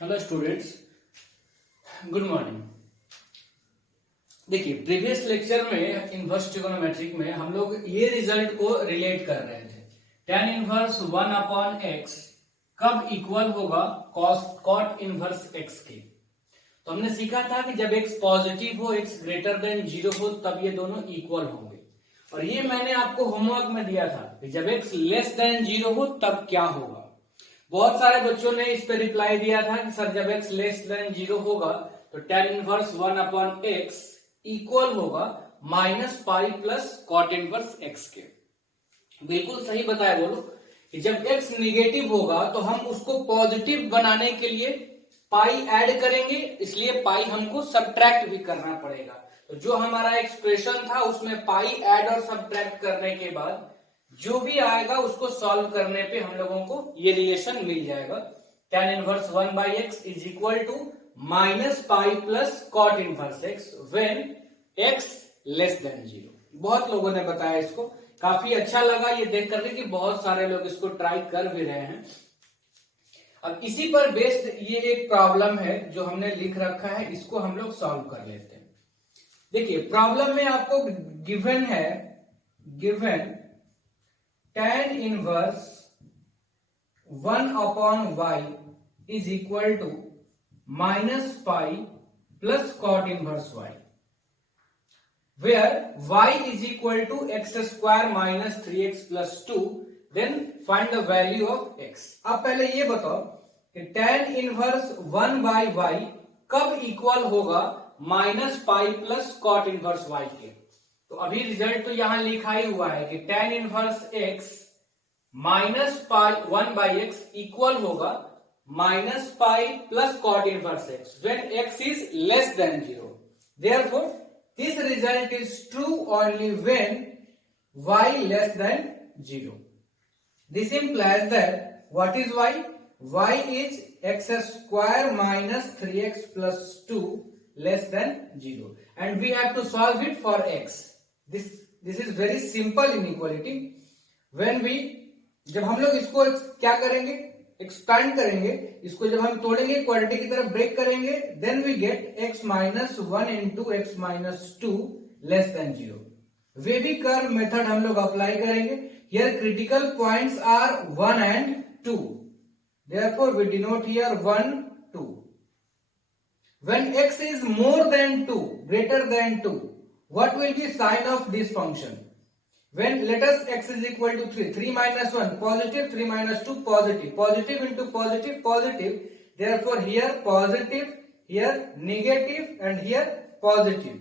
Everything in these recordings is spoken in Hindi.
Hello students, good morning. देखिए, प्रीवियस लेक्चर में इनवर्स ट्रिगोनोमेट्रिक में हम लोग ये रिजल्ट को रिलेट कर रहे थे। tan इनवर्स 1 अपॉन एक्स कब इक्वल होगा cot इनवर्स x के। तो हमने सीखा था कि जब x पॉजिटिव हो, x ग्रेटर देन 0 हो, तब ये दोनों इक्वल होंगे। और ये मैंने आपको होमवर्क में दिया था कि जब x लेस देन 0 हो तब क्या होगा। बहुत सारे बच्चों ने इस पे रिप्लाई दिया था कि सर जब x लेस देन 0 होगा तो tan inverse 1 upon x equal होगा minus pi plus cot inverse x के। बिल्कुल सही बताया। बोलो कि जब x निगेटिव होगा तो हम उसको पॉजिटिव बनाने के लिए पाई ऐड करेंगे, इसलिए पाई हमको सब्ट्रैक्ट भी करना पड़ेगा। तो जो हमारा एक्सप्रेशन था उसमें पाई ऐड और सब्ट्रैक्ट करने के बाद जो भी आएगा उसको सॉल्व करने पे हम लोगों को ये रिलेशन मिल जाएगा। tan inverse 1 by x is equal to minus pi plus cot inverse x when x less than 0। बहुत लोगों ने बताया इसको, काफी अच्छा लगा ये देख करके कि बहुत सारे लोग इसको ट्राई कर भी रहे हैं। अब इसी पर बेस्ड ये एक प्रॉब्लम है जो हमने लिख रखा है, इसको हम लोग सॉल्व कर लेते हैं। देखिए, प्रॉब्लम में आपको गिवन है, given tan inverse 1 upon y is equal to minus pi plus cot inverse y, where y is equal to x square minus 3x plus 2, then find the value of x। अब पहले ये बताओ कि tan इनवर्स 1 by y कब इक्वल होगा minus pi plus cot inverse y के। तो अभी रिजल्ट तो यहां लिखा ही हुआ है कि tan inverse x minus pi 1 by x equal होगा minus pi plus cot inverse x when x is less than 0। Therefore this result is true only when y less than 0। This implies that what is y? Y is x square minus 3x plus 2 less than 0, and we have to solve it for x। This is very simple inequality। when we जब हम लोग इसको क्या करेंगे, एक्सपैंड करेंगे, इसको जब हम तोड़ेंगे क्वाड्रेटिक की तरफ ब्रेक करेंगे, then we get x minus 1 into x minus 2 less than 0। Wavy curve method हम लोग अप्लाई करेंगे। Here critical points are 1 and 2, therefore we denote here 1 2। When x is more than 2 greater than 2, what will be sign of this function? When let us x is equal to 3, 3 minus 1 positive, 3 minus 2 positive, positive into positive positive, therefore here positive, here negative, and here positive।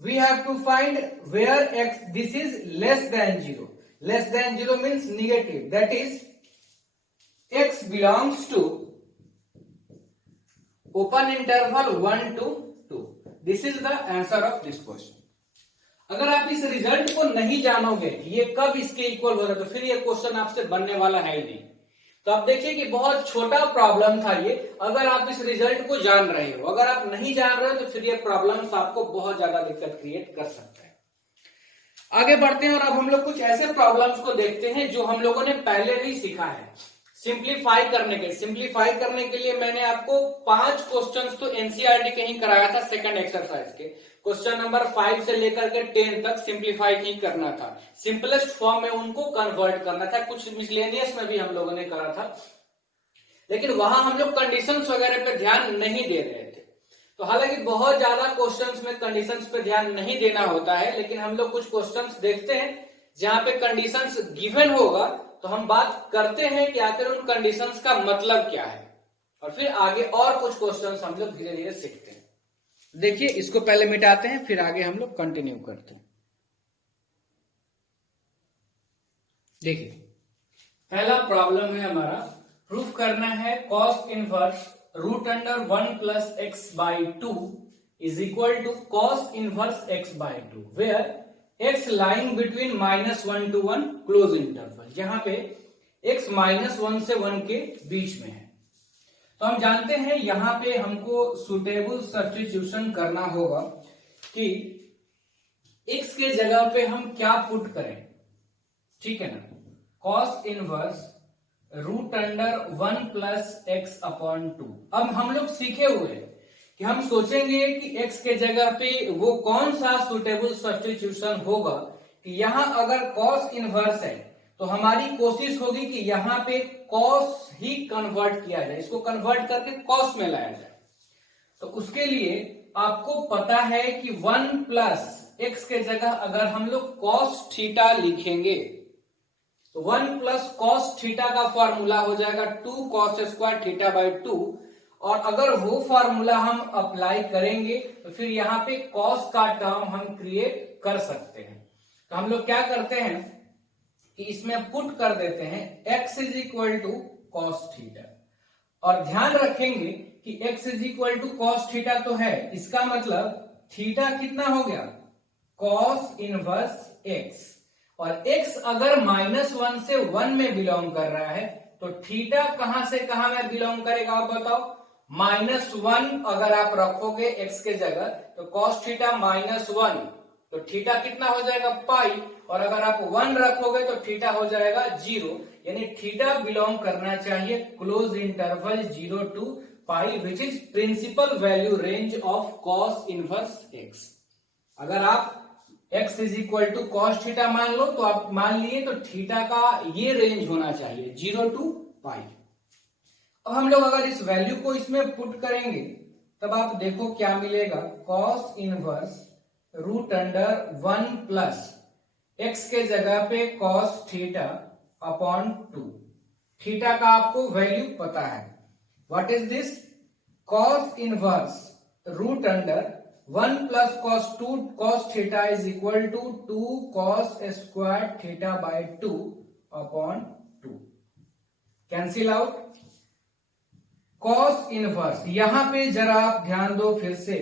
We have to find where x, this is less than 0, less than 0 means negative, that is x belongs to open interval 1 to 2। This is the answer of this question। अगर आप इस रिजल्ट को नहीं जानोगे ये कब इसके इक्वल हो रहा है तो फिर ये क्वेश्चन आपसे बनने वाला है ही नहीं। तो आप देखिए कि बहुत छोटा प्रॉब्लम था ये, अगर आप इस रिजल्ट को जान रहे हो। अगर आप नहीं जान रहे हो तो फिर ये प्रॉब्लम्स आपको बहुत ज्यादा दिक्कत क्रिएट कर सकता है। आगे बढ़ते हैं और अब हम लोग कुछ ऐसे प्रॉब्लम्स को देखते हैं जो हम लोगों ने पहले भी सीखा है। सिंप्लीफाई करने के लिए मैंने आपको 5 क्वेश्चंस तो एनसीईआरटी के ही कराया था सेकंड एक्सरसाइज के। क्वेश्चन नंबर 5 से लेकर के 10 तक सिंप्लीफाई ही करना था, सिंपलेस्ट फॉर्म में उनको कन्वर्ट करना था। कुछ मिसलेनियस में भी हम लोगों ने करा था, लेकिन वहां हम लोग कंडीशंस वगैरह पे ध्यान नहीं दे रहे थे। तो हालांकि बहुत ज्यादा क्वेश्चंस में कंडीशंस पे ध्यान नहीं देना होता है, लेकिन हम लोग कुछ क्वेश्चंस देखते हैं जहां पे कंडीशंस गिवन होगा तो हम बात करते हैं कि आखिर उन कंडीशंस का मतलब क्या है, और फिर आगे और कुछ क्वेश्चंस हम लोग धीरे धीरे सीखते हैं। देखिए, इसको पहले मिटाते हैं फिर आगे हम लोग कंटिन्यू करते हैं। देखिए, पहला प्रॉब्लम है हमारा, प्रूफ करना है cos inverse root under 1 plus x by 2 is equal to cos inverse x by 2 where x lying between minus 1 to 1 close interval, जहां पे x माइनस 1 से 1 के बीच में है। तो हम जानते हैं यहां पे हमको सुटेबल सब्स्टिट्यूशन करना होगा कि x के जगह पे हम क्या पुट करें। ठीक है ना, cos inverse root under 1 plus x upon 2। अब हम लोग सीखे हुए हैं कि हम सोचेंगे कि x के जगह पे वो कौन सा सुटेबल सब्स्टिट्यूशन होगा कि यहां अगर cos इनवर्स है तो हमारी कोशिश होगी कि यहां पे cos ही कन्वर्ट किया जाए, इसको कन्वर्ट करके cos में लाया जाए। तो उसके लिए आपको पता है कि 1 प्लस एक्स के जगह अगर हम लोग cos थीटा लिखेंगे तो 1 प्लस cos थीटा का फॉर्मूला हो जाएगा 2 cos स्क्वायर थीटा बाई 2। और अगर वो फॉर्मूला हम अप्लाई करेंगे तो फिर यहाँ पे cos का टर्म हम क्रिएट कर सकते हैं। तो हम लोग क्या करते हैं कि इसमें पुट कर देते हैं x is equal to cos theta, और ध्यान रखेंगे कि x is equal to cos theta तो है, इसका मतलब थीटा कितना हो गया cos इनवर्स x, और x अगर -1 से 1 में बिलोंग कर रहा है तो थीटा कहां से कहां में बिलोंग करेगा आप बताओ। -1 अगर आप रखोगे x के जगह तो cos थीटा -1 तो थीटा कितना हो जाएगा पाई, और अगर आप 1 रखोगे तो थीटा हो जाएगा 0, यानी थीटा बिलोंग करना चाहिए close interval 0 to pi which is principal value range of cos inverse x। अगर आप x is equal to cos theta मान लो तो आप मान लिए तो थीटा का ये रेंज होना चाहिए 0 टू पाई। अब हम लोग अगर इस वैल्यू को इसमें पुट करेंगे तब आप देखो क्या मिलेगा, cos inverse root under 1 plus x के जगह पे cos थीटा अपॉन 2। थीटा का आपको वैल्यू पता है, what is this cos inverse root under 1 plus cos 2 cos theta is equal to 2 cos square theta by 2 upon 2। Cancel out cos inverse, यहां पे जरा आप ध्यान दो फिर से,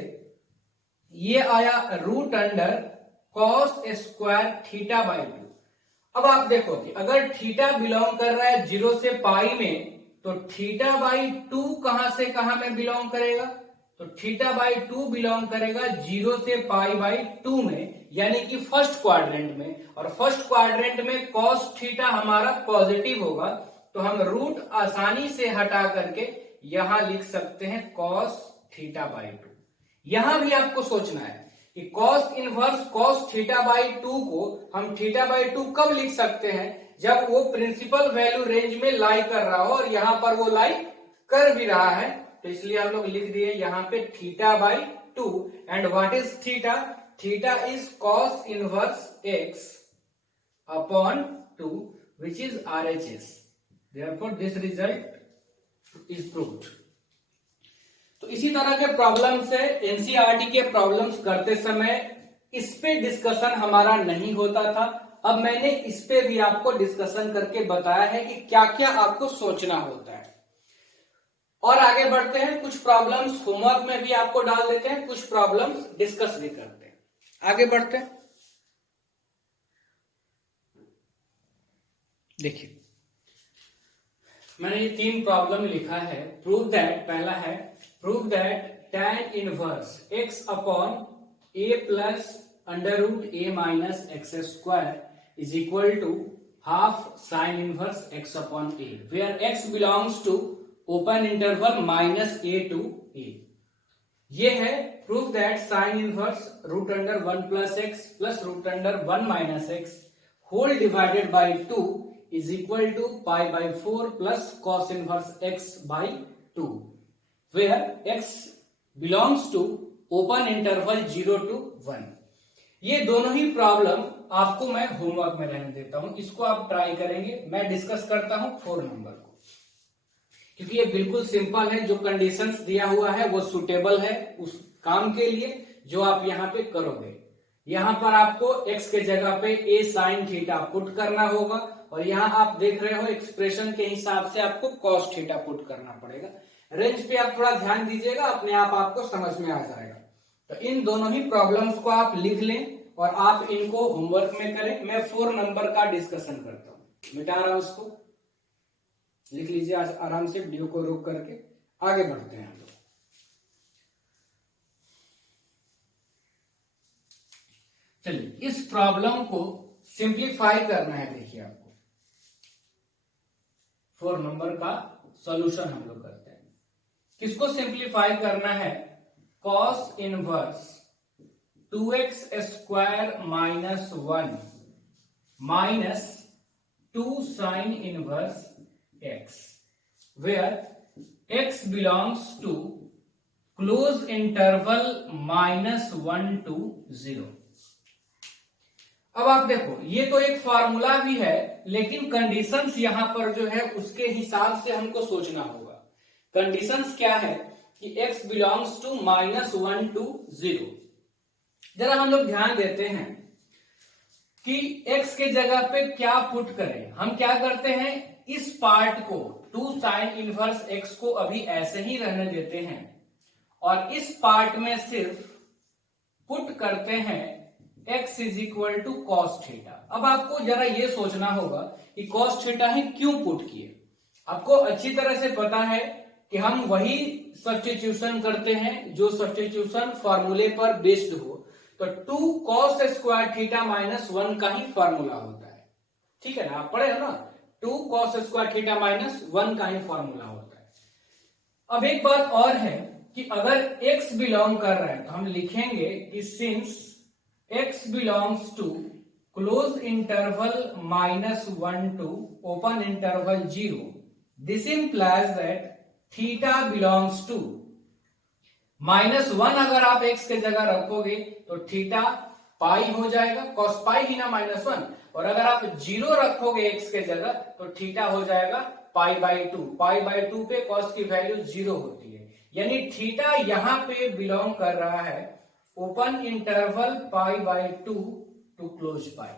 ये आया root under cos square theta by 2। अब आप देखो कि अगर थीटा बिलोंग कर रहा है 0 से पाई में तो थीटा बाई 2 कहां से कहां में बिलोंग करेगा, तो थीटा बाई 2 बिलोंग करेगा 0 से पाई बाई 2 में, यानी कि फर्स्ट क्वाड्रेंट में, और फर्स्ट क्वाड्रेंट में cos थीटा हमारा पॉजिटिव होगा तो हम रूट आसानी से हटा करके यहां लिख सकते हैं cos थीटा बाई 2। यहां भी आपको सोचना है कि cos inverse cos theta by 2 को हम थीटा बाई 2 कब लिख सकते हैं, जब वो प्रिंसिपल वैल्यू रेंज में लाई कर रहा हो, और यहां पर वो लाई कर भी रहा है, तो इसलिए हम लोग लिख दिए यहां पे theta by 2। And what is theta, theta is cos inverse x upon 2 which is RHS, therefore this result is proved. तो इसी तरह के प्रॉब्लम्स है, एनसीईआरटी के प्रॉब्लम्स करते समय इस पे डिस्कशन हमारा नहीं होता था। अब मैंने इस पे भी आपको डिस्कशन करके बताया है कि क्या क्या आपको सोचना होता है। और आगे बढ़ते हैं, कुछ प्रॉब्लम्स होमवर्क में भी आपको डाल देते हैं, कुछ प्रॉब्लम्स डिस्कस भी करते हैं। आगे बढ़ते हैं, देखिए मैंने ये 3 प्रॉब्लम लिखा है। प्रूव दैट, पहला है prove that tan inverse x upon a plus under root a minus x square is equal to half sine inverse x upon a, where x belongs to open interval -a to a। ये है prove that sine inverse root under 1 plus x plus root under 1 minus x whole divided by 2 is equal to pi by 4 plus cos inverse x by 2, where x belongs to open interval 0 to 1। ये दोनों ही प्रॉब्लम आपको मैं होमवर्क में रहने देता हूं, इसको आप ट्राई करेंगे। मैं डिस्कस करता हूं 4 नंबर को, क्योंकि ये बिल्कुल सिंपल है, जो कंडीशंस दिया हुआ है वो सुटेबल है उस काम के लिए जो आप यहाँ पे करोगे। यहां पर आपको x के जगह पे a sin थीटा पुट करना होगा, और यहां आप देख रहे हो एक्सप्रेशन के हिसाब से आपको cos थीटा पुट करना पड़ेगा। रेंज पे आप थोड़ा ध्यान दीजिएगा, अपने आप आपको समझ में आ जाएगा। तो इन दोनों ही प्रॉब्लम्स को आप लिख लें और आप इनको होमवर्क में करें। मैं 4 नंबर का डिस्कशन करता हूं, मिटा रहा हूं उसको, लिख लीजिए आराम से, वीडियो को रोक करके आगे बढ़ते हैं। चलिए इस प्रॉब्लम को सिंप्लीफाई करना है। देखिए आपको 4 नंबर का सॉल्यूशन हम लोग करते हैं। किसको सिंप्लीफाई करना है? Cos inverse 2x square minus 1 minus 2 sine inverse x, where x belongs to close interval -1 to 0। अब आप देखो, ये तो एक फॉर्मूला भी है, लेकिन कंडीशंस यहां पर जो है उसके हिसाब से हमको सोचना होगा। कंडीशंस क्या है कि x बिलोंग्स टू -1 to 0। जरा हम लोग ध्यान देते हैं कि x के जगह पे क्या पुट करें। हम क्या करते हैं, इस पार्ट को 2 साइन इनवर्स x को अभी ऐसे ही रहने देते हैं और इस पार्ट में सिर्फ पुट करते हैं x is equal to cos theta. अब आपको जरा ये सोचना होगा कि कॉस थीटा ही क्यों पुट किए। आपको अच्छी तरह से पता है कि हम वही सब्स्टिट्यूशन करते हैं जो सब्स्टिट्यूशन फॉर्मूले पर बेस्ड हो। तो 2 कॉस स्क्वायर थीटा -1 का ही फॉर्मूला होता है। ठीक है ना, आप पढ़े हो ना, 2 कॉस स्क्वायर थीटा -1 का ही फॉर्मूला होता है। अब एक बात और है कि अगर x बिलोंग कर रहा है तो हम लिखेंगे कि since x belongs to close interval -1 to open interval 0, this implies that theta belongs to -1। अगर आप x के जगह रखोगे तो थीटा पाई हो जाएगा, cos पाई ही ना -1। और अगर आप 0 रखोगे x के जगह तो थीटा हो जाएगा π/2। π/2 पे cos की वैल्यू 0 होती है, यानी थीटा यहां पे बिलोंग कर रहा है ओपन इंटरवल π/2 टू क्लोज पाई,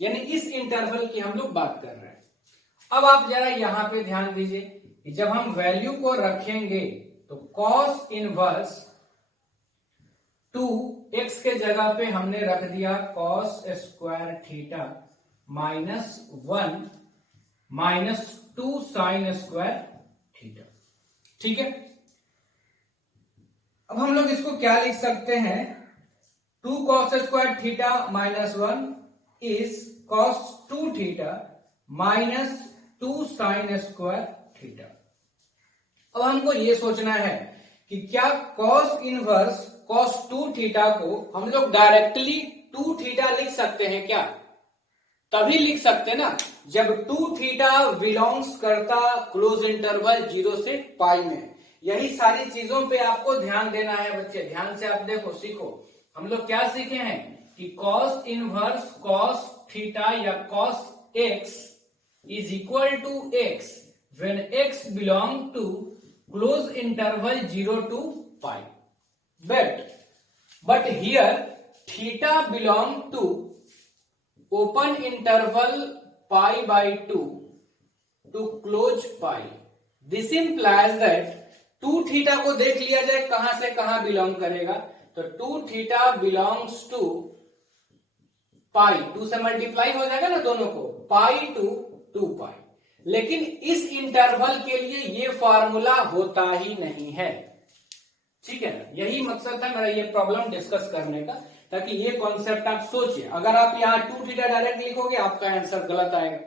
यानी इस इंटरवल की हम लोग बात कर रहे हैं। अब आप जरा यहां पे ध्यान दीजिए कि जब हम वैल्यू को रखेंगे तो कॉस इनवर्स 2 x के जगह पे हमने रख दिया cos square theta -1 minus 2 sine square theta. ठीक है, अब हम लोग इसको क्या लिख सकते हैं, 2 cos square theta -1 is cos 2 theta minus 2 sine square theta. अब हमको ये सोचना है कि क्या cos इनवर्स cos 2 थीटा को हम लोग डायरेक्टली 2 थीटा लिख सकते हैं क्या? तभी लिख सकते ना जब 2 थीटा बिलोंग्स करता क्लोज इंटरवल 0 से पाई में। यही सारी चीजों पे आपको ध्यान देना है बच्चे, ध्यान से आप देखो, सीखो। हम लोग क्या सीखे हैं कि cos इनवर्स cos थीटा या cos x is equal to x when x belong to close interval 0 to pi. But here theta belong to open interval π/2 to closed pi. This implies that 2 theta को देख लिया जाए कहां से कहां बिलोंग करेगा, तो 2 थीटा बिलोंग्स टू पाई, 2 से मल्टीप्लाई हो जाएगा ना दोनों को, पाई टू 2 पाई। लेकिन इस इंटरवल के लिए ये फॉर्मूला होता ही नहीं है। ठीक है ना, यही मकसद था मेरा ये प्रॉब्लम डिस्कस करने का, ताकि ये कॉन्सेप्ट आप सोचिए। अगर आप यहां 2 थीटा डायरेक्ट लिखोगे आपका आंसर गलत आएगा।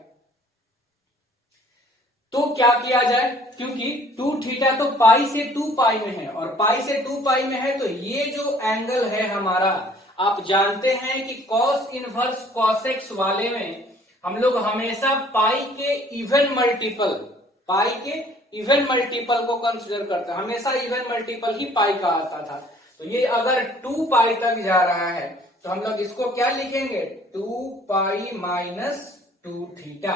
तो क्या किया जाए, क्योंकि 2 थीटा तो पाई से 2 पाई में है और पाई से 2 पाई में है, तो ये जो एंगल है हमारा, आप जानते हैं कि cos इनवर्स cos x वाले में हम लोग हमेशा पाई के इवन मल्टीपल को कंसिडर करते हैं। हमेशा इवन मल्टीपल ही पाई का आता था। तो ये अगर 2 पाई तक जा रहा है तो हम लोग इसको क्या लिखेंगे, 2 पाई माइनस 2 थीटा।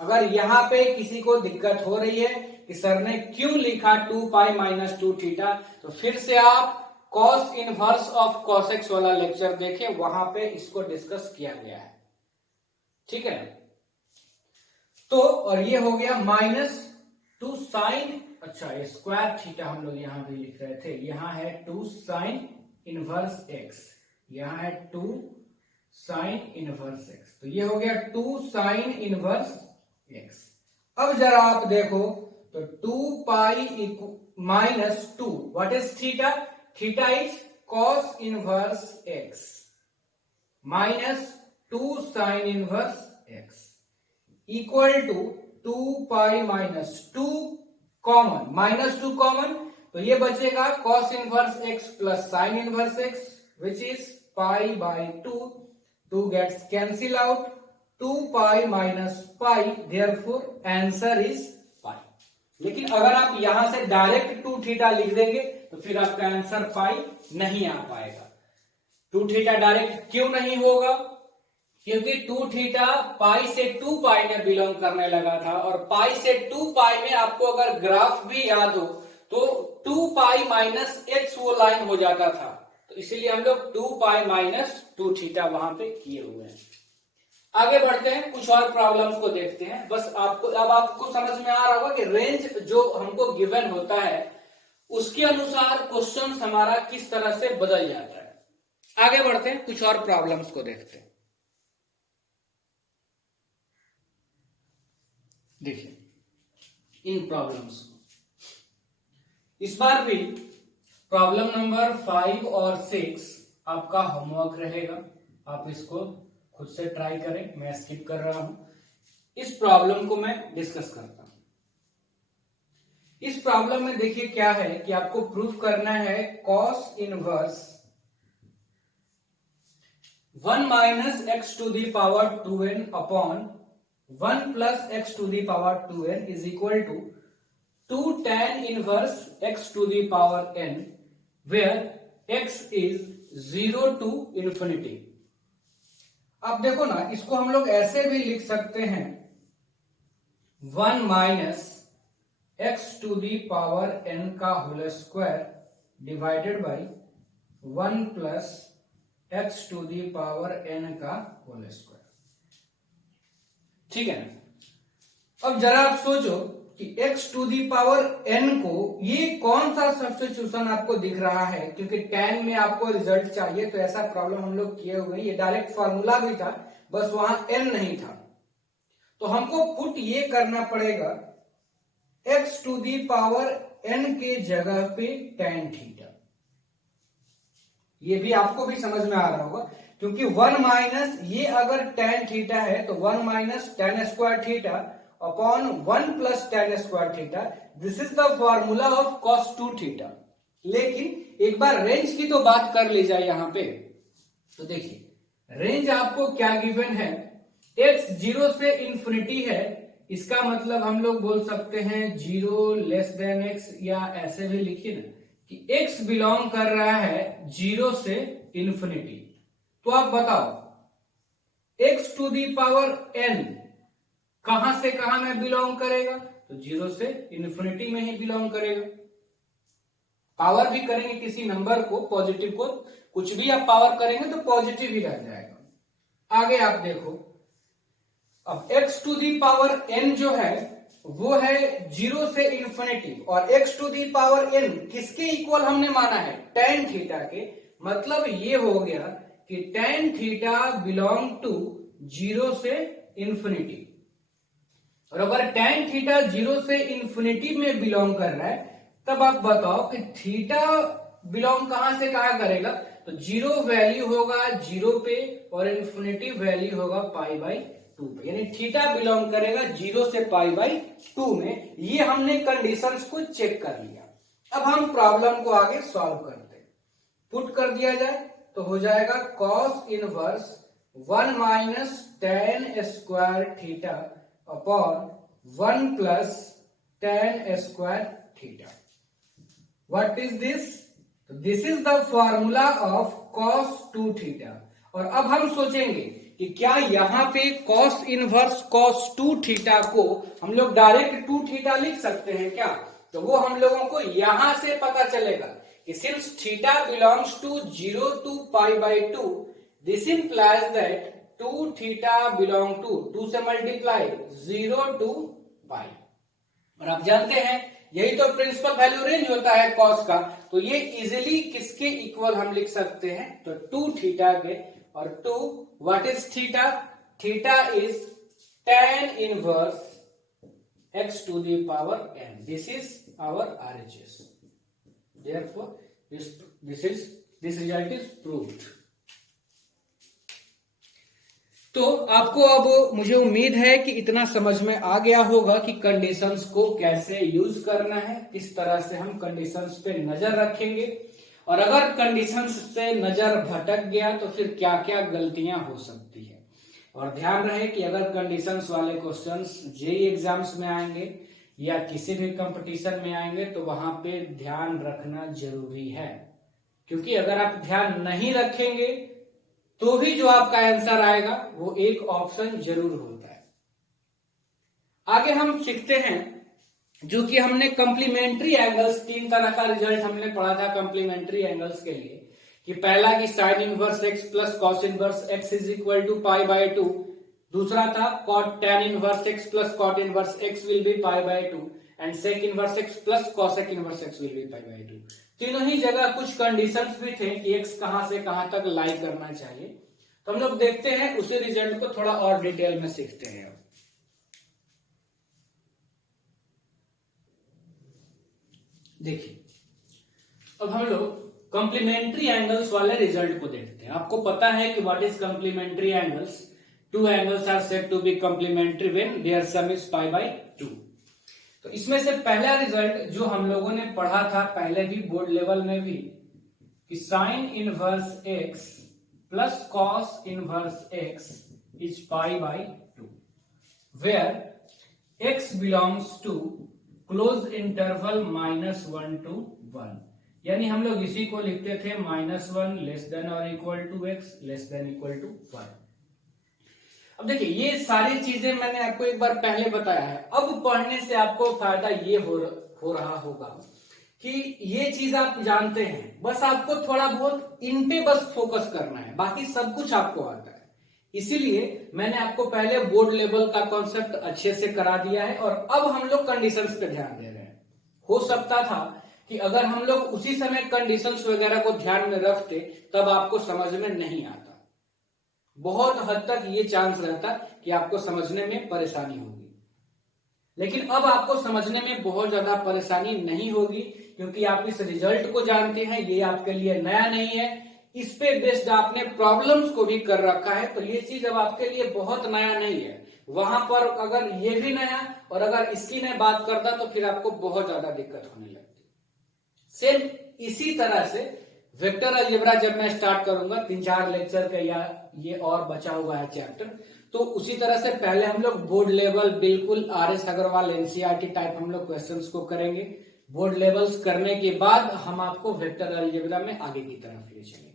अगर यहां पे किसी को दिक्कत हो रही है कि सर ने क्यों लिखा 2 पाई माइनस 2 थीटा, तो फिर से आप cos inverse of cos x वाला लेक्चर देखें, वहां पे इसको डिस्कस किया गया है। ठीक है, तो और ये हो गया -2 साइन, अच्छा ये स्क्वायर थीटा हम लोग यहां भी लिख रहे थे, यहां है 2 साइन इनवर्स x, यहां है 2 साइन इनवर्स x, तो ये हो गया 2 साइन इनवर्स x। अब जरा आप देखो तो 2 pi minus 2, what is theta, theta is cos inverse x minus 2 sine inverse x। Equal to 2 pi minus 2 common, minus 2 common, तो ये बचेगा cos inverse x plus sine inverse x which is pi by 2, 2 gets cancel out, 2 pi minus pi, therefore answer is pi. लेकिन अगर आप यहां से डायरेक्ट 2 थीटा लिख देंगे तो फिर आपका आंसर पाई नहीं आ पाएगा। 2 थीटा डायरेक्ट क्यों नहीं होगा? क्योंकि 2 थीटा पाई से 2 पाई में बिलोंग करने लगा था, और पाई से 2 पाई में आपको अगर ग्राफ भी याद हो तो 2 पाई माइनस एक्स वो लाइन हो जाता था, तो इसीलिए हम लोग 2 पाई माइनस 2 थीटा वहां पे किए हुए हैं। आगे बढ़ते हैं, कुछ और प्रॉब्लम्स को देखते हैं। बस आपको समझ में आ रहा होगा कि रेंज जो हमको गिवन होता है उसके अनुसार क्वेश्चन हमारा किस तरह से बदल जाता है। आगे बढ़ते हैं, कुछ और प्रॉब्लम्स को देखते हैं। देखिए इन प्रॉब्लम्स को, इस बार भी प्रॉब्लम नंबर 5 और 6 आपका होमवर्क रहेगा, आप इसको खुद से ट्राई करें, मैं स्किप कर रहा हूं। इस प्रॉब्लम को मैं डिस्कस करता हूं। इस प्रॉब्लम में देखिए क्या है कि आपको प्रूफ करना है cos inverse 1 minus x to the power 2n upon 1 plus x to the power 2n is equal to 2 tan inverse x to the power n where x is 0 to infinity. अब देखो ना, इसको हम लोग ऐसे भी लिख सकते हैं 1 minus x to the power n का whole square divided by 1 plus x to the power n का होल स्क्वायर। ठीक है ना? अब जरा आप सोचो कि x to the power n को, ये कौन सा सब्स्टिट्यूशन आपको दिख रहा है? क्योंकि tan में आपको रिजल्ट चाहिए, तो ऐसा प्रॉब्लम हम लोग किए हुए हैं। ये डायरेक्ट फॉर्मूला भी था, बस वहां n नहीं था, तो हमको पुट ये करना पड़ेगा x to the power n के जगह पे tan थीटा। ये भी आपको भी समझ में आ रहा होगा, क्योंकि 1 माइनस ये अगर tan थीटा है तो 1 minus tan square theta upon 1 plus tan square theta, this is the formula of cos 2 theta. लेकिन एक बार रेंज की तो बात कर ली जाए यहां पे, तो देखिए रेंज आपको क्या गिवन है, x 0 से इंफिनिटी है, इसका मतलब हम लोग बोल सकते हैं 0 लेस देन x, या ऐसे भी लिखिए ना कि x बिलोंग कर रहा है 0 से इंफिनिटी। तो आप बताओ x to the power n कहां से कहां में बिलोंग करेगा? तो 0 से इंफिनिटी में ही बिलोंग करेगा। पावर भी करेंगे किसी नंबर को, पॉजिटिव को, कुछ भी आप पावर करेंगे तो पॉजिटिव ही रह जाएगा। आगे आप देखो, अब x to the power n जो है वो है 0 से इंफिनिटी, और x to the power n किसके इक्वल हमने माना है? tan थीटा के। मतलब ये हो गया कि tan थीटा बिलोंग टू 0 से इंफिनिटी, और अगर tan थीटा 0 से इंफिनिटी में बिलोंग कर रहा है, तब आप बताओ कि थीटा बिलोंग कहां से कहां करेगा? तो 0 वैल्यू होगा 0 पे और इंफिनिटी वैल्यू होगा पाई बाई 2 पे, यानी थीटा बिलोंग करेगा 0 से पाई बाई 2 में। ये हमने कंडीशंस को चेक कर लिया। अब हम प्रॉब्लम को आगे सॉल्व करते हैं। पुट कर दिया जाए तो हो जाएगा cos inverse 1 minus tan square theta upon 1 plus tan square theta. What is this? This is the formula of cos 2 theta. और अब हम सोचेंगे कि क्या यहां पे cos इनवर्स cos 2 थीटा को हम लोग डायरेक्ट 2 थीटा लिख सकते हैं क्या? तो वो हम लोगों को यहां से पता चलेगा कि since theta belongs to 0 to pi by 2, this implies that 2 theta belong to 2 से मल्टीप्लाई 0 टू पाई। और आप जानते हैं यही तो प्रिंसिपल वैल्यू रेंज होता है cos का, तो ये इजिली किसके इक्वल हम लिख सकते हैं? तो 2 थीटा के। और 2 what is theta? Theta is tan inverse x to the power n। This is our RHS। Therefore this result is proved। तो आपको अब मुझे उम्मीद है कि इतना समझ में आ गया होगा कि कंडीशंस को कैसे यूज करना है, किस तरह से हम कंडीशंस पे नजर रखेंगे, और अगर कंडीशंस से नजर भटक गया तो फिर क्या क्या गलतियां हो सकती है। और ध्यान रहे कि अगर कंडीशंस वाले क्वेश्चंस जेईई एग्जाम्स में आएंगे या किसी भी कंपटीशन में आएंगे तो वहां पे ध्यान रखना जरूरी है, क्योंकि अगर आप ध्यान नहीं रखेंगे तो भी जो आपका आंसर आएगा वो एक ऑप्शन जरूर होता है। आगे हम सीखते हैं जो कि हमने कॉम्प्लीमेंट्री एंगल्स, 3 तरह का रिजल्ट हमने पढ़ा था कॉम्प्लीमेंट्री एंगल्स के लिए, कि पहला कि sine inverse x plus cos inverse x is equal to pi by 2, दूसरा था cot tan inverse x plus cot inverse x will be pi by 2 and sec inverse x plus cosec inverse x will be pi by 2। तीनों ही जगह कुछ कंडीशंस भी थे कि एक्स कहां से कहां तक लाई करना चाहिए। तो हम लोग देखते हैं उसी रिजल्ट को थोड़ा और डिटेल में सीखते हैं। देखिए, अब हम लोग कॉम्प्लीमेंट्री एंगल्स वाले रिजल्ट को देखते हैं। आपको पता है कि what is complementary angles? Two angles are said to be complementary when their sum is pi by 2। तो इसमें से पहला रिजल्ट जो हम लोगों ने पढ़ा था पहले भी बोर्ड लेवल में भी, कि sine inverse x plus cos inverse x is pi by 2 where x belongs to close interval -1 to 1। यानी हम लोग इसी को लिखते थे -1 लेस देन और equal to x less than equal to 1। अब देखिए, ये सारी चीजें मैंने आपको एक बार पहले बताया है। अब पढ़ने से आपको फायदा ये हो रहा होगा कि ये चीज आप जानते हैं, बस आपको थोड़ा बहुत इन पे बस फोकस करना है, बाकी सब कुछ आपको आता है। इसीलिए मैंने आपको पहले बोर्ड लेवल का कॉन्सेप्ट अच्छे से करा दिया है और अब हम लोग कंडीशंस पे ध्यान दे रहे हैं। हो सकता था कि अगर हम लोग उसी समय कंडीशंस वगैरह को ध्यान में रखते तब आपको समझ में नहीं आता, बहुत हद तक ये चांस रहता कि आपको समझने में परेशानी होगी। लेकिन अब आपको समझने में बहुत ज्यादा परेशानी नहीं होगी, क्योंकि आप इस रिजल्ट को जानते हैं, ये आपके लिए नया नहीं है, इस पे बेस्ड आपने प्रॉब्लम्स को भी कर रखा है, तो ये चीज अब आपके लिए बहुत नया नहीं है। वहां पर अगर ये भी नया और अगर इसकी मैं बात करता तो फिर आपको बहुत ज्यादा दिक्कत होने लगती। सेम इसी तरह से वेक्टर अलजेब्रा जब मैं स्टार्ट करूंगा 3-4 लेक्चर का, या ये और बचा हुआ है चैप्टर, तो उसी तरह से पहले हम लोग बोर्ड लेवल बिल्कुल RS अग्रवाल एनसीईआरटी टाइप हम लोग क्वेश्चंस को करेंगे। बोर्ड लेवल्स करने के बाद हम आपको वेक्टर अलजेब्रा में आगे की तरफ ले चलेंगे,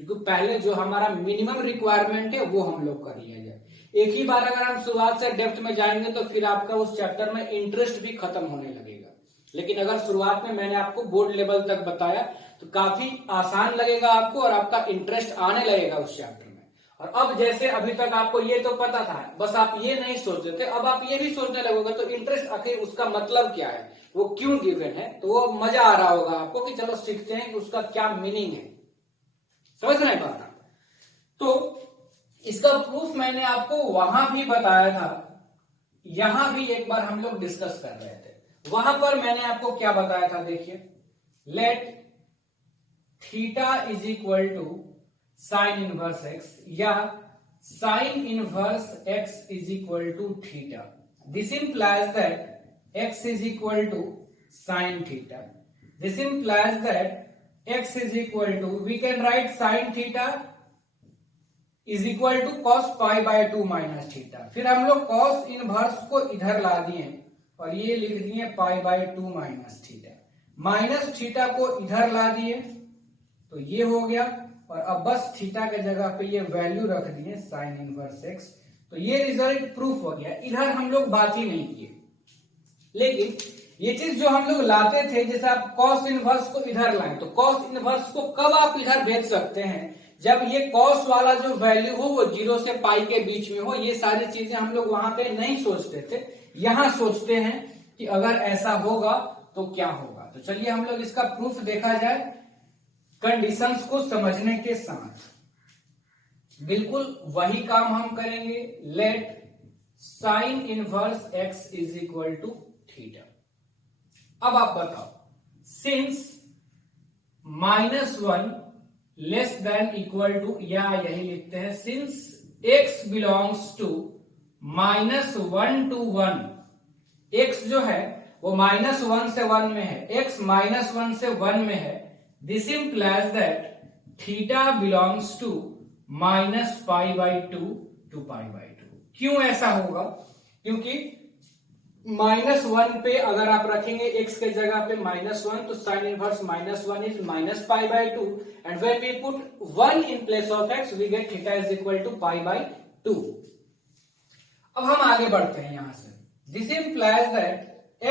क्योंकि पहले जो हमारा मिनिमम रिक्वायरमेंट है वो हम लोग कर लिया जाए। एक ही बार अगर हम शुरुआत से डेप्थ में जाएंगे तो फिर आपका उस चैप्टर में इंटरेस्ट भी खत्म होने लगेगा। लेकिन अगर शुरुआत में मैंने आपको बोर्ड लेवल तक बताया तो काफी आसान लगेगा आपको और आपका इंटरेस्ट आने लगेगा उस चैप्टर में। और अब जैसे अभी तक आपको ये तो पता था, बस आप ये नहीं सोच रहे थे, अब आप ये भी सोचने लगोगे तो इंटरेस्ट आखिर उसका मतलब क्या है, वो क्यों गिवन है, तो वो मजा आ रहा होगा आपको कि चलो सीखते हैं कि उसका क्या मीनिंग है। समझ रहे हैं बात? तो इसका प्रूफ मैंने आपको वहां भी बताया था, यहां भी एक बार हम लोग डिस्कस कर रहे थे। वहां पर मैंने आपको क्या बताया था, देखिए, let theta is equal to sine inverse x या sine inverse x is equal to theta. This implies that x is equal to sine theta. This implies that x is equal to, we can write sine theta is equal to cos pi by 2 minus theta. फिर हम लोग कॉस इनवर्स को इधर ला दिए और ये लिख दिए पाई by 2 minus theta. Minus theta को इधर ला दिए तो ये हो गया, और अब बस थीटा के जगह पे ये वैल्यू रख दिए साइन इनवर्स एक्स। तो ये रिजल्ट प्रूफ हो गया। इधर हम लोग बात ही नहीं किए, लेकिन ये चीज जो हम लोग लाते थे, जैसे आप कॉस इनवर्स को इधर लाएं, तो कॉस इनवर्स को कब आप इधर भेज सकते हैं, जब ये कॉस वाला जो वैल्यू हो वो 0 से पाई के बीच में हो। ये सारी चीजें हम लोग वहां पे नहीं सोचते थे, यहां सोचते हैं कि अगर ऐसा होगा तो क्या होगा। तो चलिए हम लोग इसका प्रूफ देखा जाए कंडीशंस को समझने के साथ। बिल्कुल वही काम हम करेंगे। Let sine inverse x is equal to theta. अब आप बताओ, since -1 less than equal to, या यही लिखते हैं, since x belongs to -1 to 1, x जो है वो -1 से 1 में है, x -1 से 1 में है, this implies that theta belongs to -π/2 to π/2। क्यों ऐसा होगा? क्योंकि -1 पे अगर आप रखेंगे x के जगह पे -1 तो sine inverse -1 is -π/2 and when we put 1 in place of x we get theta is equal to π/2। अब हम आगे बढ़ते हैं यहां से। This implies that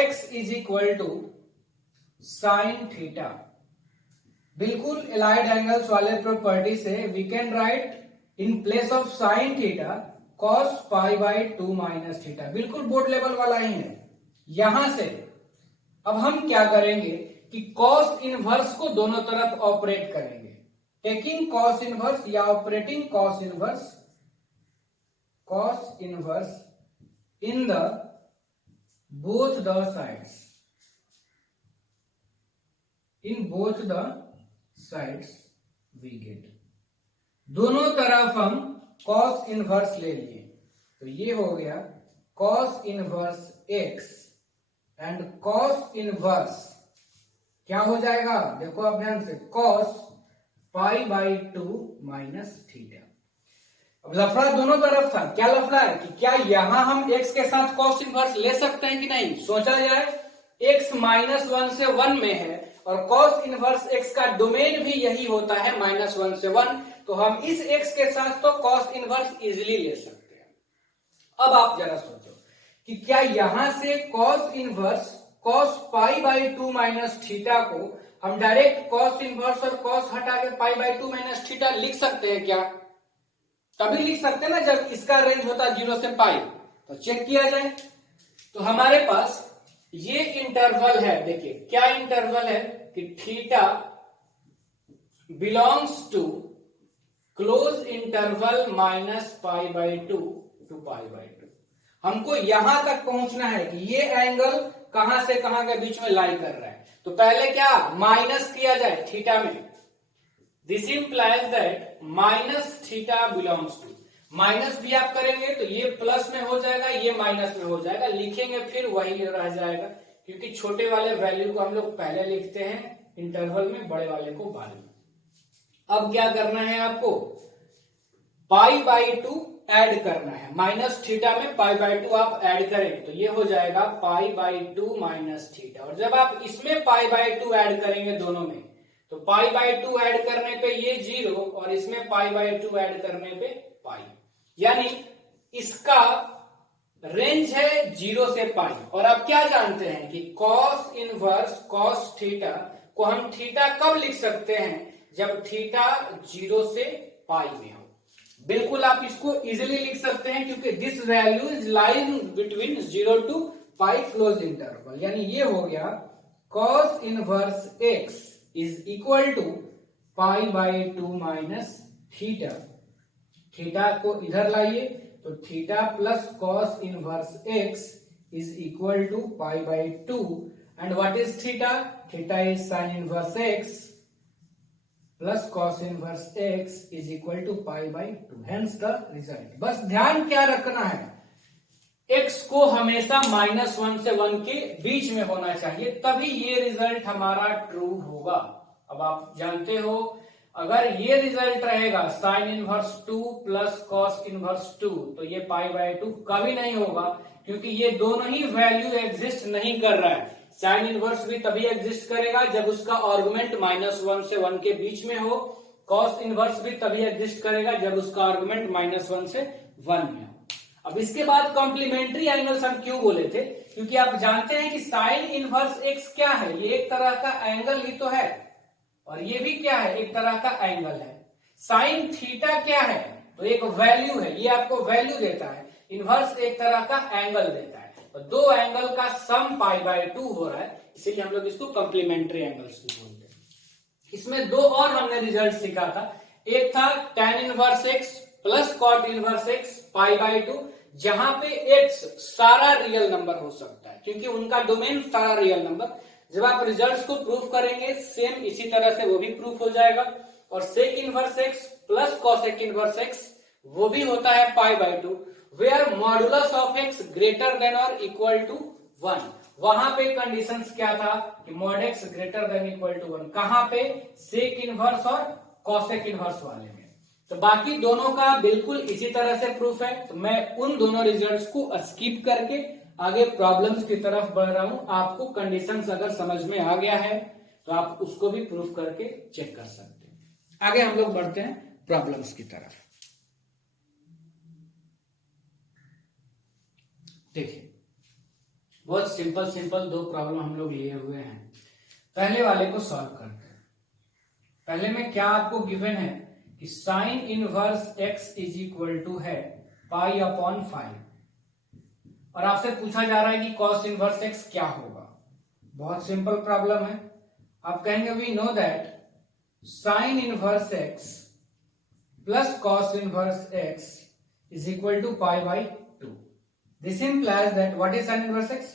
x is equal to sine theta. बिल्कुल एलाइड एंगल्स वाले प्रॉपर्टी से we can write in place of sine theta cos π/2 minus theta. बिल्कुल बोर्ड लेवल वाला ही है। यहां से अब हम क्या करेंगे कि cos इनवर्स को दोनों तरफ ऑपरेट करेंगे, टेकिंग cos इनवर्स या operating cos inverse in the both the sides, in both the sides we get, दोनों तरफ हम cos इनवर्स ले लिए तो ये हो गया cos inverse x and cos inverse क्या हो जाएगा? देखो आप ध्यान से, cos π/2 माइनस थीटा। अब लफड़ा दोनों तरफ था। क्या लफड़ा है कि क्या यहां हम x के साथ cos इनवर्स ले सकते हैं कि नहीं? सोचा जाए, x -1 से 1 में है और cos इनवर्स x का डोमेन भी यही होता है -1 से 1, तो हम इस x के साथ तो cos इनवर्स इजिली ले सकते हैं। अब आप जरा सोचो कि क्या यहां से cos inverse cos π/2 minus theta को हम डायरेक्ट cos इनवर्स और cos हटा के π/2 माइनस थीटा लिख सकते हैं क्या? तभी लिख सकते हैं ना जब इसका रेंज होता है 0 से पाई। तो चेक किया जाए तो हमारे पास ये इंटरवल है। देखिए क्या इंटरवल है कि theta belongs to close interval -π/2 to π/2। हमको यहां तक पहुंचना है कि ये एंगल कहां से कहां के बीच में लाई कर रहा है। तो पहले क्या माइनस किया जाए थीटा में। This implies that minus theta belongs to, minus भी आप करेंगे तो ये प्लस में हो जाएगा, ये माइनस में हो जाएगा, लिखेंगे फिर वही रह जाएगा, क्योंकि छोटे वाले वैल्यू को हम लोग पहले लिखते हैं इंटरवल में, बड़े वाले को बाद में। अब क्या करना है आपको? π/2 ऐड करना है, माइनस थीटा में π/2 आप ऐड करेंगे तो ये हो जाएगा π/2 माइनस थीटा। और जब आप इसमें π/2 ऐड करेंगे दोनों में तो π/2 ऐड करने पे ये 0 और इसमें π/2 ऐड करने पे पाई, यानी इसका रेंज है 0 से पाई। और आप क्या जानते हैं कि cos इनवर्स cos थीटा को हम थीटा कब लिख सकते हैं? जब थीटा 0 से पाई में हो। बिल्कुल आप इसको इजीली लिख सकते हैं क्योंकि this value is lying between 0 to pi closed interval, यानी ये हो गया cos inverse x is equal to π/2 minus theta. Theta को इधर लाइए तो theta plus cos inverse x is equal to π/2 and what is theta? Theta is sine inverse x plus cos inverse x is equal to π/2, hence the result. बस ध्यान क्या रखना है, x को हमेशा -1 से 1 के बीच में होना चाहिए, तभी ये रिजल्ट हमारा ट्रू होगा। अब आप जानते हो अगर ये रिजल्ट रहेगा sine inverse 2 plus cos inverse 2 तो ये π/2 कभी नहीं होगा, क्योंकि ये दोनों ही वैल्यू एग्जिस्ट नहीं कर रहा है। साइन इनवर्स भी तभी एग्जिस्ट करेगा जब उसका आर्गुमेंट -1 से 1 के बीच में हो, कॉस इनवर्स भी तभी एग्जिस्ट करेगा जब उसका आर्गुमेंट -1 से 1 में हो। अब इसके बाद कॉम्प्लीमेंट्री एंगल्स हम क्यों बोले थे? क्योंकि आप जानते हैं कि साइन इनवर्स एक्स क्या है, ये एक तरह का एंगल ही तो है, और ये भी क्या है, एक तरह का एंगल है। साइन थीटा क्या है? तो एक वैल्यू है, ये आपको वैल्यू देता है। इनवर्स एक तरह का एंगल देता है, तो दो एंगल का सम π/2 हो रहा है, इसीलिए हम लोग इसको कॉम्प्लीमेंट्री एंगल्स बोलते हैं। इसमें दो और हमने रिजल्ट सीखा था, एक था tan inverse x plus cot inverse x π/2, जहां पे x सारा रियल नंबर हो सकता है, क्योंकि उनका डोमेन सारा रियल नंबर। जब आप रिजल्ट्स को प्रूफ करेंगे सेम इसी तरह से वो भी प्रूफ हो जाएगा। और sec inverse x plus cosec inverse x वो भी होता है pi by 2, where modulus of x greater than और इक्वल टू 1। वहां पे कंडीशंस क्या था कि mod x greater than equal to 1, कहां पे? सेक इनवर्स और कॉसेक इनवर्स वाले में। तो बाकी दोनों का बिल्कुल इसी तरह से प्रूफ है, तो मैं उन दोनों रिजल्ट्स को स्किप करके आगे प्रॉब्लम्स की तरफ बढ़ रहा हूं। आपको कंडीशंस अगर समझ में आ गया है तो आप उसको भी प्रूफ करके चेक कर सकते हैं। आगे हम लोग बढ़ते हैं प्रॉब्लम्स की तरफ। देखिए, बहुत सिंपल दो प्रॉब्लम हम लोग लिए हुए हैं। पहले वाले को सॉल्व करते हैं। पहले में क्या आपको गिवन है कि sine inverse x is equal to है पाई अपॉन 5, और आपसे पूछा जा रहा है कि कॉस इनवर्स एक्स क्या होगा। बहुत सिंपल प्रॉब्लम है। आप कहेंगे we know that sine inverse x plus cos inverse x is equal to pi by 2। This implies that what is sin inverse x?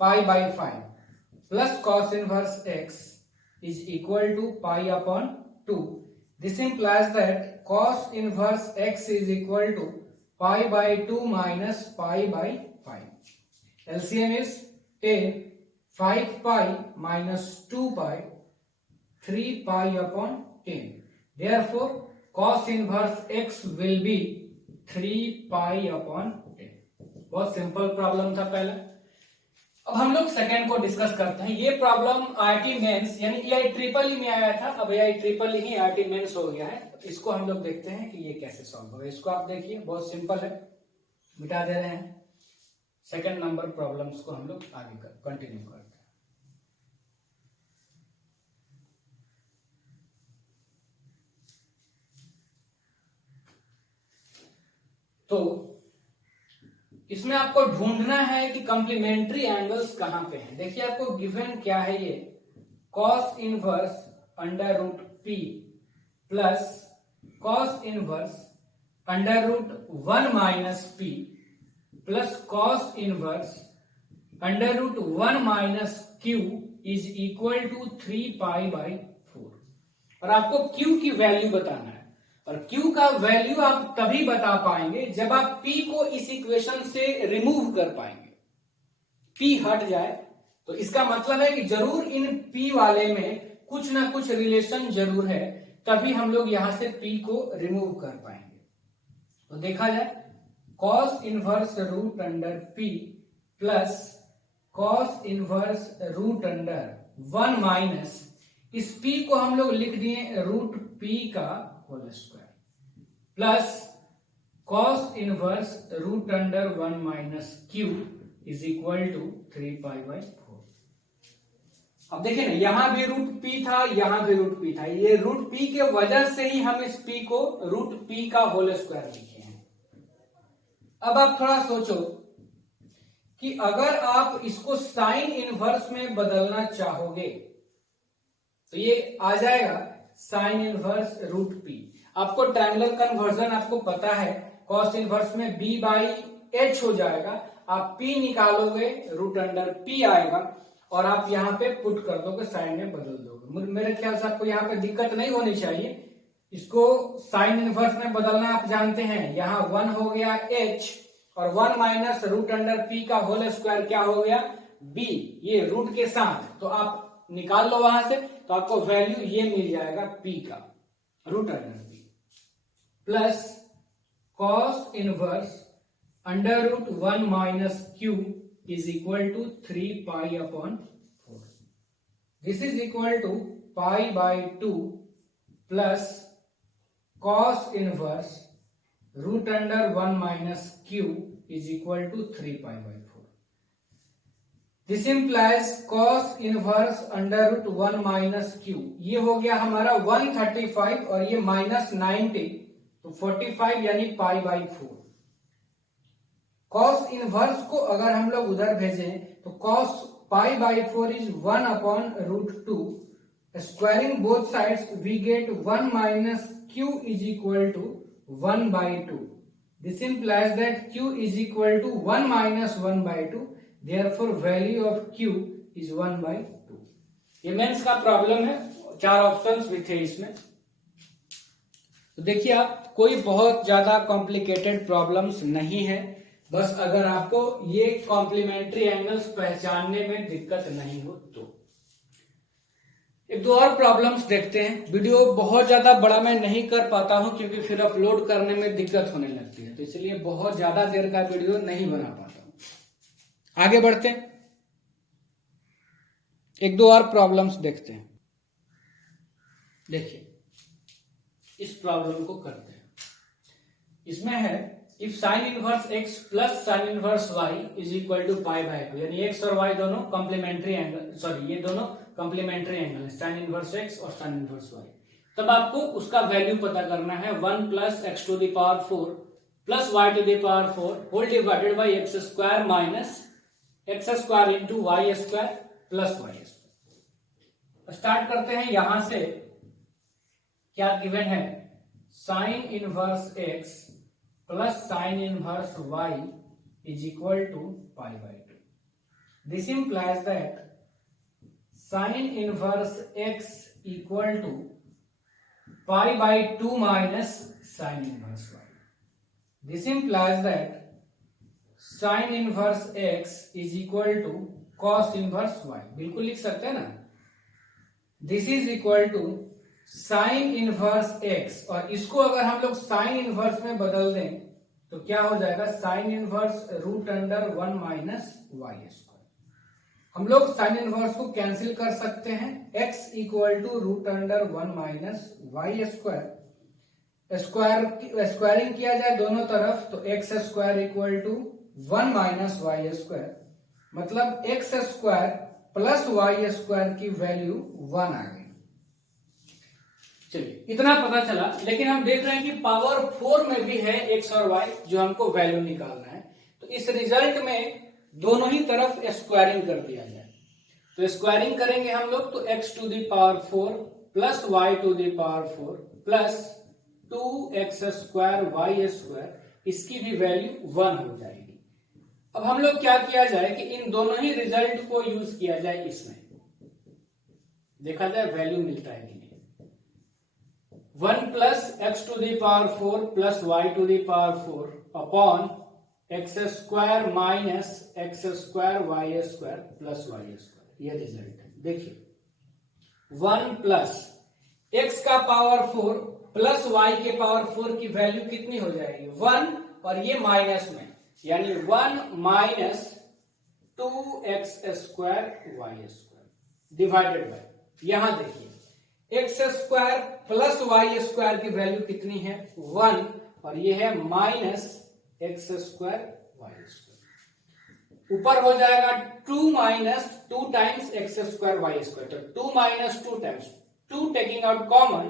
Pi by 5 plus cos inverse x is equal to pi upon 2. This implies that cos inverse x is equal to pi by 2 minus pi by 5. LCM is 10, 5 pi minus 2 pi, 3 pi upon 10. Therefore, cos inverse x will be 3 pi upon 10. बहुत सिंपल प्रॉब्लम था पहला। अब हम लोग सेकंड को डिस्कस करते हैं। ये प्रॉब्लम आईआईटी मेंस यानी EI ट्रिपल ई में आया था, अब EI ट्रिपल ही आईआईटी मेंस हो गया है। तो इसको हम लोग देखते हैं कि ये कैसे सॉल्व होगा। इसको आप देखिए, बहुत सिंपल है, मिटा दे रहे हैं। सेकंड नंबर प्रॉब्लम्स को हम लोग आगे कंटिन्यू करते हैं। तो इसमें आपको ढूंढना है कि कंप्लीमेंट्री एंगल्स कहां पे हैं। देखिए, आपको गिवन क्या है, ये cos inverse under root P plus cos inverse under root 1 minus P plus cos inverse under root 1 minus Q is equal to 3 pi by 4। और आपको क्यू की वैल्यू बताना है, और Q का वैल्यू आप तभी बता पाएंगे जब आप P को इस इक्वेशन से रिमूव कर पाएंगे। P हट जाए तो इसका मतलब है कि जरूर इन P वाले में कुछ ना कुछ रिलेशन जरूर है, तभी हम लोग यहां से P को रिमूव कर पाएंगे। तो देखा जाए, cos inverse root under P plus cos inverse root under 1 minus इस P को हम लोग लिख दिए रूट P का whole square plus cos inverse root under 1 minus Q is equal to 3 pi by 4। अब देखिए ना, यहां भी रूट पी था, यहां भी रूट पी था। ये रूट पी के वजह से ही हम इस पी को रूट पी का होल स्क्वायर लिखे हैं। अब आप थोड़ा सोचो कि अगर आप इसको साइन इनवर्स में बदलना चाहोगे तो ये आ जाएगा साइन इनवर्स रूट पी। आपको ट्रायंगुलर कन्वर्जन आपको पता है, कॉस इनवर्स में b बाई एच हो जाएगा। आप p निकालोगे, रूट अंडर p आएगा, और आप यहाँ पे पुट कर दोगे, साइन में बदल दोगे। मेरे ख्याल से आपको यहाँ पे दिक्कत नहीं होनी चाहिए। इसको साइन इनवर्स में बदलना आप जानते हैं। यहाँ 1 हो गया h और 1 माइनस रूट अंडर p का होल स्क्वायर क्या हो गया b, ये रूट के साथ। तो आप निकाल लो वहां से, तो आपको वैल्यू ये मिल जाएगा p का root under p plus cos inverse under root 1 minus Q is equal to 3 pi upon 4। This is equal to pi by 2 plus cos inverse root under 1 minus Q is equal to 3 pi by 4। This implies cos inverse under root 1 minus Q, ये हो गया हमारा 135 और ये माइनस 90, तो 45 यानी पाई बाई 4। कॉस इनवर्स को अगर हम लोग उधर भेजें तो cos pi by 4 is 1 upon root 2। Squaring both sides we get 1 minus Q is equal to 1 by 2। This implies that Q is equal to 1 minus 1 by 2, therefore value of Q is 1 by 2। ये मेंस का प्रॉब्लम है, 4 ऑप्शंस भी थे इसमें। तो देखिए आप, कोई बहुत ज्यादा कॉम्प्लिकेटेड प्रॉब्लम्स नहीं है, बस अगर आपको ये कॉम्प्लीमेंट्री एंगल्स पहचानने में दिक्कत नहीं हो तो। एक दो और प्रॉब्लम्स देखते हैं। वीडियो बहुत ज्यादा बड़ा मैं नहीं कर पाता हूं क्योंकि फिर अपलोड करने में दिक्कत होने लगती है, तो इसलिए बहुत ज्यादा देर का वीडियो नहीं बना पाता हूं। आगे बढ़ते हैं, एक दो और प्रॉब्लम्स देखते हैं। देखिए इस प्रॉब्लम को करते हैं। इसमें है if sine inverse x plus sine inverse y is equal to pi by 2, यानी x और y दोनों कॉम्प्लीमेंट्री एंगल, सॉरी ये दोनों कॉम्प्लीमेंट्री एंगल है, साइन इनवर्स x और साइन इनवर्स y। तब आपको उसका वैल्यू पता करना है 1 plus x to the power 4 plus y to the power 4 whole divided by x square minus x square into y square plus y square. Start करते हैं यहां से। क्या गिवन है? Sine inverse x plus sine inverse y is equal to pi by 2। This implies that sine inverse x equal to pi by 2 minus sine inverse y। This implies that sine inverse x is equal to cos inverse y। बिल्कुल लिख सकते हैं ना। This is equal to sine inverse x, और इसको अगर हम लोग साइन इनवर्स में बदल दें तो क्या हो जाएगा? Sine inverse root under 1 minus y square. हम लोग साइन इनवर्स को कैंसिल कर सकते हैं। x equal to root under 1 minus y square. Squaring किया जाए दोनों तरफ तो x square equal to 1 minus y square, मतलब x square plus y square की वैल्यू 1 आ गई। चलिए इतना पता चला, लेकिन हम देख रहे हैं कि पावर 4 में भी है x और y जो हमको वैल्यू निकालना है। तो इस रिजल्ट में दोनों ही तरफ स्क्वायरिंग कर दिया जाए। तो स्क्वायरिंग करेंगे हम लोग तो x to the power 4 plus y to the power 4 plus 2x square y square, इसकी भी वैल्यू 1 हो जाएगी। अब हम लोग क्या किया जाए कि इन दोनों ही रिजल्ट को यूज किया जाए, इसमें देखा जाए वैल्यू मिलता है कि नहीं। 1 plus x to the power 4 plus y to the power 4 upon x square minus x square y square plus y square, ये रिजल्ट है। देखिए 1 प्लस एक्स का पावर 4 प्लस वाई के पावर 4 की वैल्यू कितनी हो जाएगी? 1, और ये माइनस में, यानी 1 minus 2x square y square divided by, यहां देखिए x square plus y square की वैल्यू कितनी है? 1, और ये है minus x square y square. ऊपर हो जाएगा 2 minus 2 times x square y square, तो 2 minus 2 times 2 taking out common,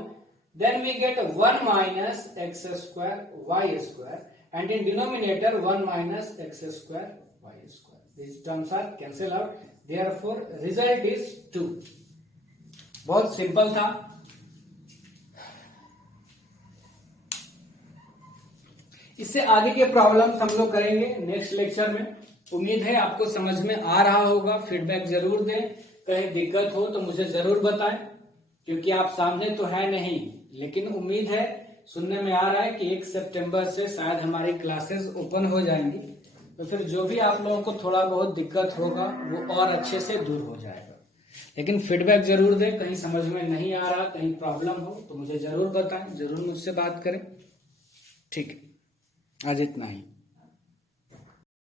then we get 1 minus x square y square, and in denominator 1 minus x square y square. These terms are cancel out. Therefore, result is 2. बहुत सिंपल था। इससे आगे के प्रॉब्लम्स हम लोग करेंगे नेक्स्ट लेक्चर में। उम्मीद है आपको समझ में आ रहा होगा। फीडबैक जरूर दें, कहीं दिक्कत हो तो मुझे जरूर बताएं, क्योंकि आप सामने तो है नहीं, लेकिन उम्मीद है, सुनने में आ रहा है कि 1 सितंबर से शायद हमारी क्लासेस ओपन हो जाएंगी, तो फिर जो भी आप लोगों को थोड़ा बहुत दिक्कत होगा वो और अच्छे से दूर हो जाएगा। लेकिन फीडबैक जरूर दें, कहीं समझ में नहीं आ रहा, कहीं प्रॉब्लम हो तो मुझे जरूर बताएं, जरूर मुझसे बात करें। ठीक है, आज इतना ही।